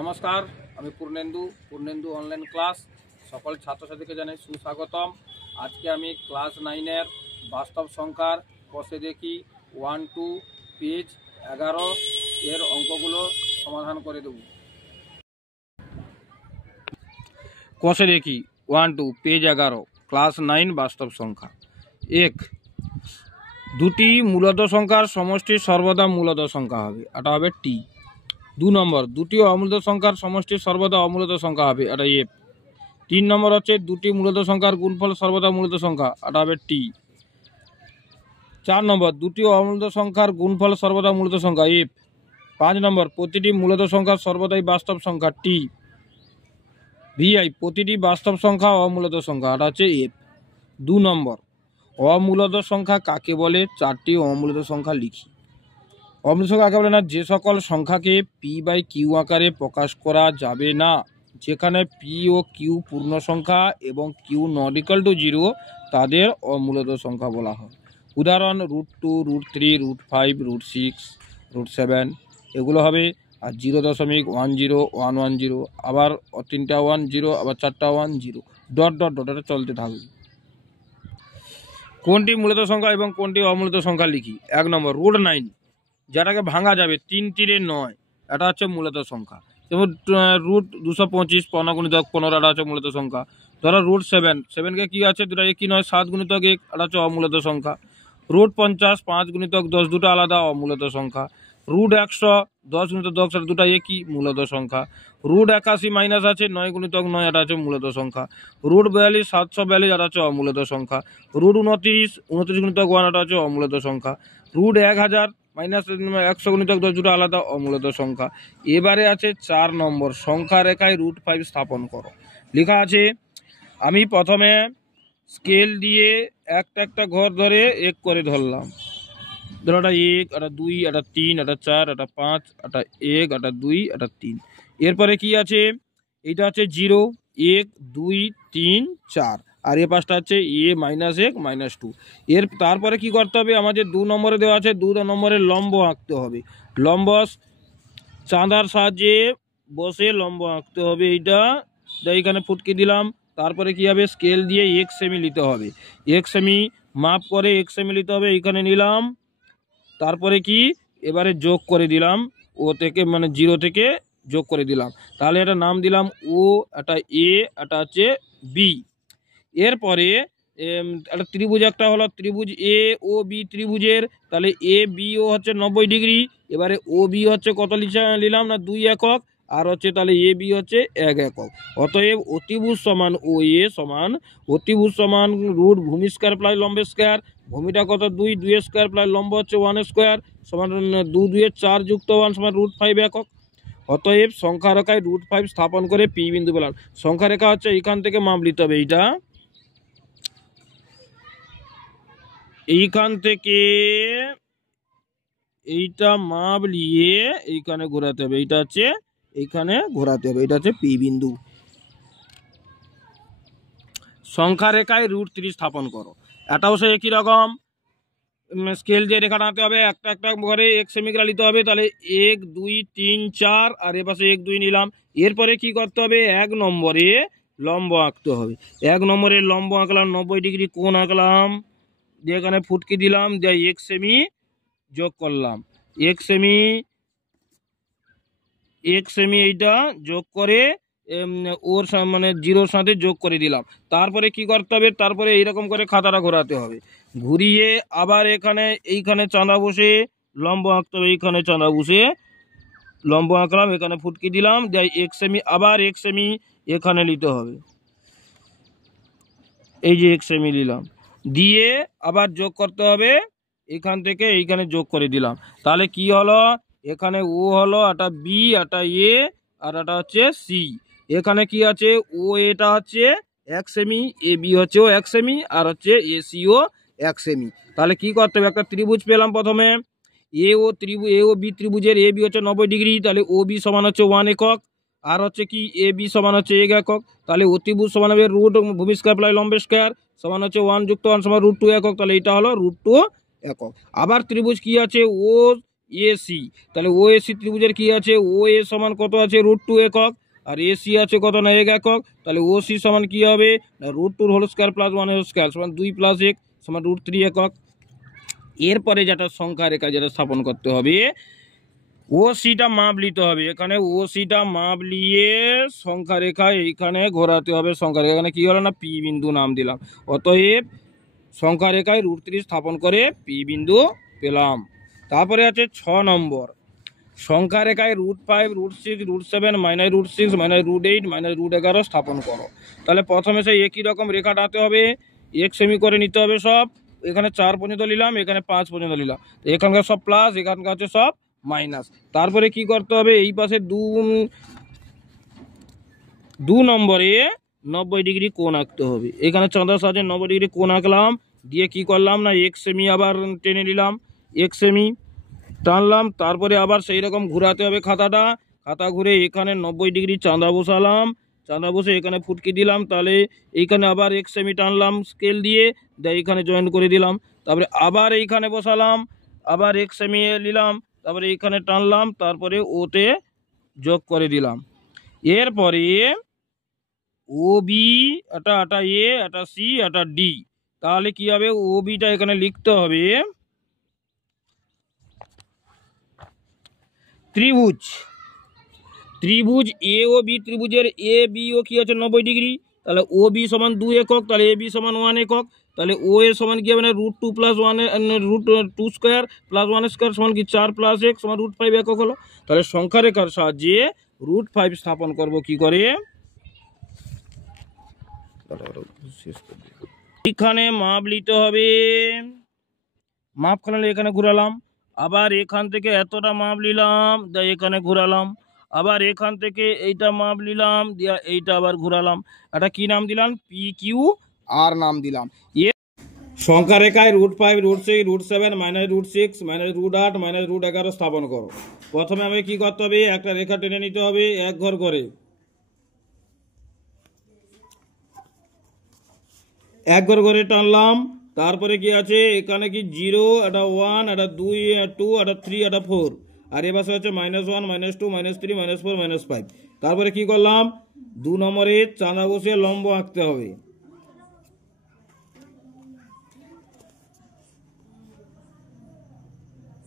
নমস্কার, আমি Purnendu online class সকল ছাত্রছাত্রীকে জানাই সুস্বাগতম। আজকে আমি ক্লাস 9-এর বাস্তব সংখ্যার কষে দেখি 1-2 পেজ 11 এর অঙ্কগুলো সমাধান করে দেব। কষে দেখি 1-2 পেজ 11 ক্লাস 9 বাস্তব সংখ্যা। 1, দুটি মূলদ সংখ্যার সমষ্টি সর্বদা মূলদ সংখ্যা হবে, এটা হবে টি। 2 নম্বর, দুটি অমূলদ সংখ্যার সমষ্টি সর্বদা অমূলদ সংখ্যা হবে, এটা এফ। 3 নম্বর হচ্ছে দুটি মূলদ সংখ্যার গুণফল সর্বদা মূলদ সংখ্যা, এটা হবে টি। 4 নম্বর, দুটি অমূলদ সংখ্যার গুণফল সর্বদা মূলদ সংখ্যা, এফ। 5 নম্বর, প্রতিটি মূলদ সংখ্যা সর্বদাই বাস্তব সংখ্যা, টি। ভিআই, প্রতিটি বাস্তব সংখ্যা অমূলদ সংখ্যা, এটা হচ্ছে এফ। 2 নম্বর, অমূলদ সংখ্যা কাকে বলে? 4টি অমূলদ সংখ্যা লিখি। অমূলদ সংখ্যা কাকে বলে না? যে সকল সংখ্যাকে p/q আকারে প্রকাশ করা যাবে না, যেখানে p ও q পূর্ণ সংখ্যা এবং q ≠ 0 তাদের অমূলদ সংখ্যা বলা হয়। উদাহরণ: √2, √3, √5, √6, √7 এগুলো হবে। আর 0.10, আবার 3টা 1 0, আবার 4টা 1 0, ডট ডট ডট এটা চলতে থাকবে। কোনটি মূলদ সংখ্যা এবং কোনটি অমূলদ সংখ্যা লিখি। 1 নম্বর, √9 যেটাকে ভাঙা যাবে 3 3 9, এটা হচ্ছে মূলদ সংখ্যা। যেমন √225 15 এটা হচ্ছে মূলদ সংখ্যা। ধরো √7, 7কে কি আছে? দুটা একই নয়, 7 × 1 এটা হচ্ছে অমূলদ সংখ্যা। √50 5 × 10 দুটো আলাদা অমূলদ সংখ্যা। √100 10 × 10 দুটা একই মূলদ সংখ্যা। √81 মাইনাস আছে 9 × 9 এটা হচ্ছে মূলদ সংখ্যা। √42 742 এটা হচ্ছে অমূলদ সংখ্যা। √29 29 × 1 এটা হচ্ছে অমূলদ সংখ্যা। √1000 মাইনাস 100 × 10 দুটো আলাদা অমূলদ সংখ্যা। এবারে আছে 4 নম্বর, সংখ্যা রেখায় √5 স্থাপন করো। লেখা আছে, আমি প্রথমে স্কেল দিয়ে একটা ঘর ধরে 1 করে ধরলাম। ধরো এটা 1, এটা 2, এটা 3, এটা 4, এটা 5, এটা 1, এটা 2, এটা 3। এরপরে কি আছে? এইটা হচ্ছে 0 1 2 3 4, আর এ পাশটা হচ্ছে a-1 -2। এর তারপরে কি করতে হবে? আমাদের 2 নম্বরে দেওয়া আছে, 2 নম্বরে লম্ব আঁকতে হবে। লম্ব চাঁদার সাহায্যে বসে লম্ব আঁকতে হবে। এইটা এইখানে ফুটকে দিলাম। তারপরে কি হবে? স্কেল দিয়ে 1 সেমি নিতে হবে। 1 সেমি মাপ করে 1 সেমি নিতে হবে, এইখানে নিলাম। তারপরে কি? এবারে যোগ করে দিলাম, ও থেকে মানে 0 থেকে যোগ করে দিলাম। তাহলে এটা নাম দিলাম ও, এটা এ, এটা হচ্ছে বি। এরপরে একটা ত্রিভুজ একটা হলো, ত্রিভুজ এ ও বি ত্রিভুজের, তাহলে এ বি ও হচ্ছে 90 ডিগ্রি। এবারে ও বি হচ্ছে কত নিলাম না? 2 একক। আর হচ্ছে তাহলে এ বি হচ্ছে 1 একক। অতএব অতিভুজ সমান ও এ সমান, অতিভুজ সমান √ ভূমি স্কয়ার প্লাস লম্ব স্কয়ার। ভূমিটা কত? 2 2 স্কয়ার প্লাস লম্ব হচ্ছে 1 স্কয়ার সমান 2 2 4 যুক্ত 1 সমান √5 একক। অতএব সংখ্যা রেখায় √5 স্থাপন করে পি বিন্দু পেলাম। সংখ্যা রেখা হচ্ছে এইখান থেকে মাপ নিতে হবে, এইখান থেকে এইটা মাপ নিয়ে এইখানে ঘোরাতে হবে। এইটা হচ্ছে এইখানে ঘোরাতে হবে, এটা হচ্ছে পি বিন্দু। সংখ্যা রেখায় √3 স্থাপন করো। এটাও সে একই রকম, স্কেল দিয়ে রেখা টানতে হবে। একটা ঘরে 1 সেমি করে নিতে হবে। তাহলে 1 2 3 4, আর এপাশে 1 2 নিলাম। এরপরে কি করতে হবে? 1 নম্বরে লম্ব আঁকতে হবে। 1 নম্বরে লম্ব আঁকলাম, 90 ডিগ্রি কোণ আঁকলাম, দিয়ে এখানে ফুটকি দিলাম, দিয়ে 1 সেমি যোগ করলাম। 1 সেমি এইটা যোগ করে ওর মানে 0-র সাথে যোগ করে দিলাম। তারপরে কি করতে হবে? তারপরে এইরকম করে খাতাটা ঘোরাতে হবে। ঘুরিয়ে আবার এইখানে চাঁদা বসে লম্ব আঁকতে হবে। এইখানে চাঁদা বসে লম্ব আঁকলাম, এখানে ফুটকি দিলাম, দিয়ে 1 সেমি, আবার 1 সেমি এখানে নিতে হবে। এই যে 1 সেমি নিলাম, দিয়ে আবার যোগ করতে হবে। এখান থেকে এইখানে যোগ করে দিলাম। তাহলে কি হলো? এখানে ও হলো, এটা বি, এটা এ, আর এটা হচ্ছে সি। এখানে কি আছে? ও এটা হচ্ছে 1 সেমি, এ বি হচ্ছেও 1 সেমি, আর হচ্ছে এ সিও 1 সেমি। তাহলে কি করতে হবে? একটা ত্রিভুজ পেলাম প্রথমে, এ ও বি ত্রিভুজের এ বি হচ্ছে 90 ডিগ্রি, তাহলে ও বি সমান হচ্ছে 1 একক, আর হচ্ছে কি এ বি সমান হচ্ছে 1 একক। তাহলে অতিভুজ সমান হবে √ ভূমি স্কয়ার প্লাস লম্ব স্কয়ার সমান হচ্ছে 1 যুক্ত 1 সমান √2 একক। তাহলে এটা হলো √2 একক। আবার ত্রিভুজ কি আছে? ও এসি। তাহলে ও এসি ত্রিভুজের কি আছে, ও এ সমান কত আছে √2 একক, আর এসি আছে কত না 1 একক। তাহলে ও সি সমান কি হবে না √2 whole square plus 1 whole square সমান 2 + 1 সমান √3 একক। এরপরে যেটা সংখ্যা রেখা যেটা স্থাপন করতে হবে, ও সিটা মাপ নিতে হবে। এখানে ও সিটা মাপ নিয়ে সংখ্যা রেখা এইখানে ঘোরাতে হবে। সংখ্যা রেখা এখানে কি হলো না পি বিন্দু নাম দিলাম। অতএব সংখ্যা রেখায় √3 স্থাপন করে পি বিন্দু পেলাম। তারপরে আছে 6 নম্বর, সংখ্যা রেখায় √5 √6 √7 -√6 -√8 -√11 স্থাপন করো। তাহলে প্রথমে সেই একই রকম রেখা টানতে হবে, 1 সেমি করে নিতে হবে সব। এখানে 4 পর্যন্ত নিলাম, এখানে 5 পর্যন্ত নিলাম, এখানকার সব প্লাস, এখানকার হচ্ছে সব মাইনাস। তারপরে কি করতে হবে, এই পাশে 2 নম্বরে 90 ডিগ্রি কোণ আঁকতে হবে। এখানে চাঁদার সাহায্যে 90 ডিগ্রি কোণ আঁকলাম, দিয়ে কি করলাম না 1 সেমি আবার টেনে নিলাম, 1 সেমি টানলাম। তারপরে আবার সেই রকম ঘোরাতে হবে খাতা ঘুরে এখানে 90 ডিগ্রি চাঁদা বসালাম, চাঁদা বসে এখানে ফুটকি দিলাম। তাহলে এইখানে আবার 1 সেমি টানলাম স্কেল দিয়ে, এইখানে জয়েন করে দিলাম। তারপরে আবার এইখানে বসালাম, আবার 1 সেমি নিলাম, তারপরে এইখানে টানলাম, তারপরে ওতে যোগ করে দিলাম। এরপরে ও বি, এটা এ, এটা সি, এটা ডি। তাহলে কি হবে, ও বিটা এখানে লিখতে হবে ত্রিভুজ এ ও বি, ত্রিভুজের এ বি ও কি আছে 90 ডিগ্রি। তাহলে ও বি সমান 2 একক, তাহলে এ বি সমান 1 একক। তাহলে ও এ সমান কি হবে না √2 + 1 √2 স্কয়ার প্লাস 1 স্কয়ার সমান কি 4 + 1 সমান √5 একক হলো। তাহলে সংখ্যা রেখার সাহায্যে √5 স্থাপন করব কি করে, এখানে মাপ নিতে হবে, মাপ খানালে এখানে ঘুরালাম, আবার এখান থেকে এতটা মাপ নিলাম, এখানে ঘুরালাম, আবার এখান থেকে এইটা মাপ নিলাম, দিয়া এইটা আবার ঘুরালাম। এটা কি নাম দিলাম, পি কিউ আর নাম দিলাম। সংখ্যা রেখায় √5 √6 √7 -√6 -√8 -√11 স্থাপন করো। প্রথমে আমাকে কি করতে হবে, একটা রেখা টেনে নিতে হবে 1 ঘর করে, 1 ঘর করে টানলাম। তারপরে কি আছে, এখানে কি 0, এটা 1, এটা 2, 2, এটা 3, এটা 4, আর এ পাশে হচ্ছে -1 -2 -3 -4 -5। তারপরে কি করলাম, 2 নম্বরে চাঁদা বসিয়ে লম্ব আঁকতে হবে।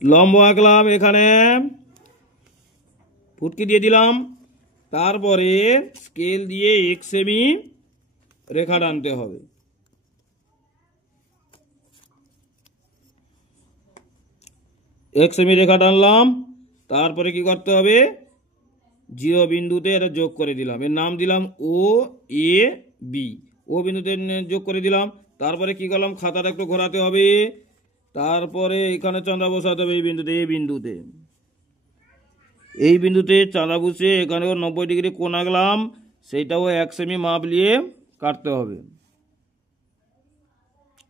লম্ব আঁকলাম, এখানে ফুটকি দিয়ে দিলাম। তারপরে স্কেল দিয়ে 1 সেমি রেখা টানতে হবে। এক সেমি রেখা টানলাম। তারপরে কি করতে হবে, 0 বিন্দুতে এটা যোগ করে দিলাম, এর নাম দিলাম ও এ বি। ও বিন্দুতে যোগ করে দিলাম। তারপরে কি করলাম, খাতাটা একটু ঘোরাতে হবে। তারপরে এখানে চাঁদা বসাতে হবে, এই বিন্দুতে চাঁদা বসে এখানেও 90 ডিগ্রি কোণ আঁকলাম, সেইটাও 1 সেমি মাপ নিয়ে কাটতে হবে।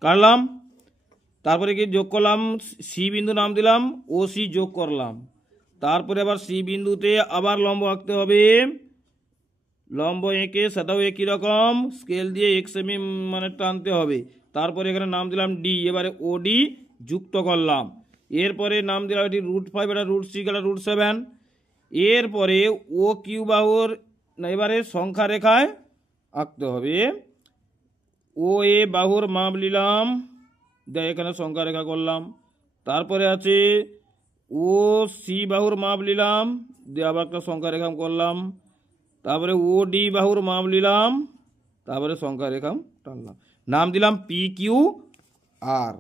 কাটলাম, তারপরে কি যোগ করলাম, সি বিন্দু নাম দিলাম, ও সি যোগ করলাম। তারপরে আবার সি বিন্দুতে আবার লম্ব আঁকতে হবে, লম্ব এঁকে সেটাও একই রকম স্কেল দিয়ে 1 সেমি মানে টানতে হবে। তারপরে এখানে নাম দিলাম ডি, এবারে ও ডি যুক্ত করলাম। এরপরে নাম দিলাম এটি √5, এটা √6, এটা √7। এরপরে ও কিউ বাহুর এবারে সংখ্যা রেখায় আঁকতে হবে। ও এ বাহুর মাপ নিলাম, এখানে সংখ্যা রেখা করলাম। তারপরে আছে ও সি বাহুর মাপ নিলাম, দিয়ে আবার একটা সংখ্যা রেখা করলাম। তারপরে ও ডি বাহুর মাপ নিলাম, তারপরে সংখ্যা রেখা টানলাম, নাম দিলাম পি কিউ আর।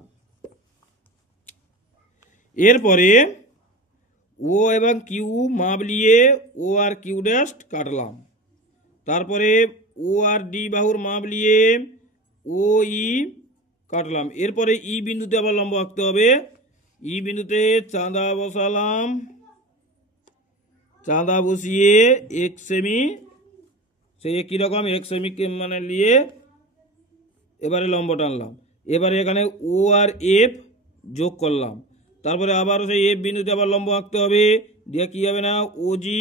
এরপরে ও এবং কিউ মাপ নিয়ে ও আর কিউ ড্যাশ কাটলাম। তারপরে ও আর ডি বাহুর মাপ নিয়ে ও ই কাটলাম। এরপরে ই বিন্দুতে আবার লম্ব আঁকতে হবে। ই বিন্দুতে চাঁদা বসালাম, চাঁদা বসিয়ে 1 সেমি, সেই একই রকম 1 সেমি মানে নিয়ে এবারে লম্ব টানলাম। এবারে এখানে ও আর এফ যোগ করলাম। তারপরে আবার সেই এফ বিন্দুতে আবার লম্ব আঁকতে হবে, দিয়ে কি হবে না ও জি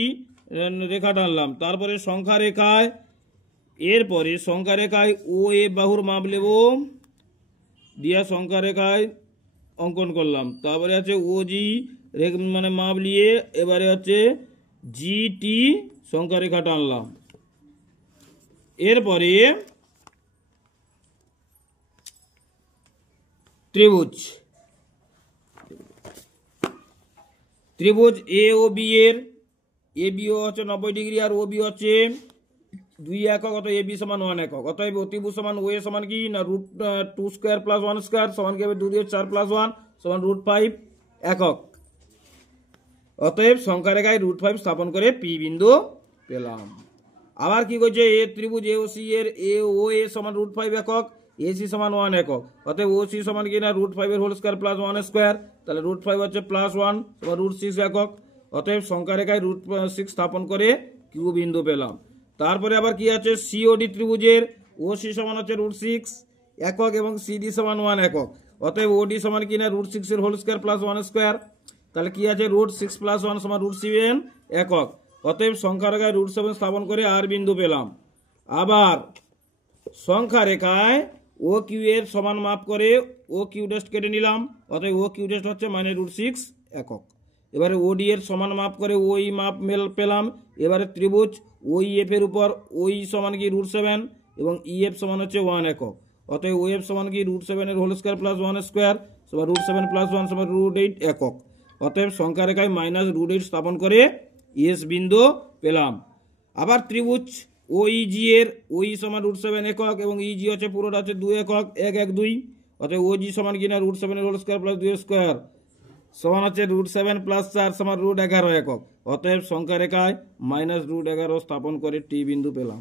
রেখা টানলাম। তারপরে সংখ্যা রেখায়, এরপরে সংখ্যা রেখায় ও এ বাহুর মাপ নেব, দিয়া সংখ্যা রেখায় অঙ্কন করলাম। তারপরে আছে ও জি মানে মাপ নিয়ে এবারে হচ্ছে জি টি সংখ্যা রেখা টানলাম। এরপরে ত্রিভুজ এ ও বি এর এ বি হচ্ছে 90 ডিগ্রি আর ও বি হচ্ছে 2 একক, অত এ বি সমান 1 একক। অতএব অতিভুজ সমান ও এ সমান কি না √2 স্কয়ার প্লাস 1 স্কয়ার সমান কি হবে 2 দিয়ে 4 প্লাস 1 সমান √5 একক। অতএব সংখ্যা রেখায় √5 স্থাপন করে পি বিন্দু পেলাম। আবার কি করছে এ ত্রিভুজ এ ও সি এর এ ও এ সমান √5 একক, এ সি সমান 1 একক। অতএব ও সি সমান কি না √5 এর হোল স্কয়ার প্লাস 1 স্কয়ার, তাহলে √5 হচ্ছে প্লাস 1 সমান √6 একক। অতএব সংখ্যা রেখায় √6 স্থাপন করে কিউ বিন্দু পেলাম। তারপরে আবার কি আছে সিওডি ত্রিভুজের ও সি সমান হচ্ছে √6 একক এবং সিডি সমান 1 একক। অতএব ওডি সমান কি না √6 এর হোল স্কয়ার প্লাস 1 স্কয়ার, তাহলে কি আছে √6 প্লাস 1 সমান √7 একক। অতএব সংখ্যা রেখায় √7 স্থাপন করে আর বিন্দু পেলাম। আবার সংখ্যা রেখায় ও কিউ এর সমান মাপ করে ও কিউ ডেস্ট কেটে নিলাম। অতএব ও কিউ ডেস্ট হচ্ছে -√6 একক। এবারে ওডি এর সমান মাপ করে ওই মাপ পেলাম। এবারে ত্রিভুজ ওই এফ এর উপর ওই সমান কি √7 এবং ই এফ সমান হচ্ছে 1 একক। অতএব ও এফ সমান কি √7 এর হোল স্কয়ার প্লাস 1 স্কয়ার সমান √7 প্লাস 1 সমান √8 একক। অতএব সংখ্যা রেখায় -√8 স্থাপন করে এস বিন্দু পেলাম। আবার ত্রিভুজ ওইজি এর ওই সমান √7 একক এবং ইজি হচ্ছে পুরোটা হচ্ছে 2 একক 1 1 2। অতএব ওজি সমান কিনা √7 এর হোল স্কয়ার প্লাস 2 স্কয়ার সমান হচ্ছে √7 প্লাস 4 সমান √11 একক। অতএব সংখ্যা রেখায় -√11 স্থাপন করে টি বিন্দু পেলাম।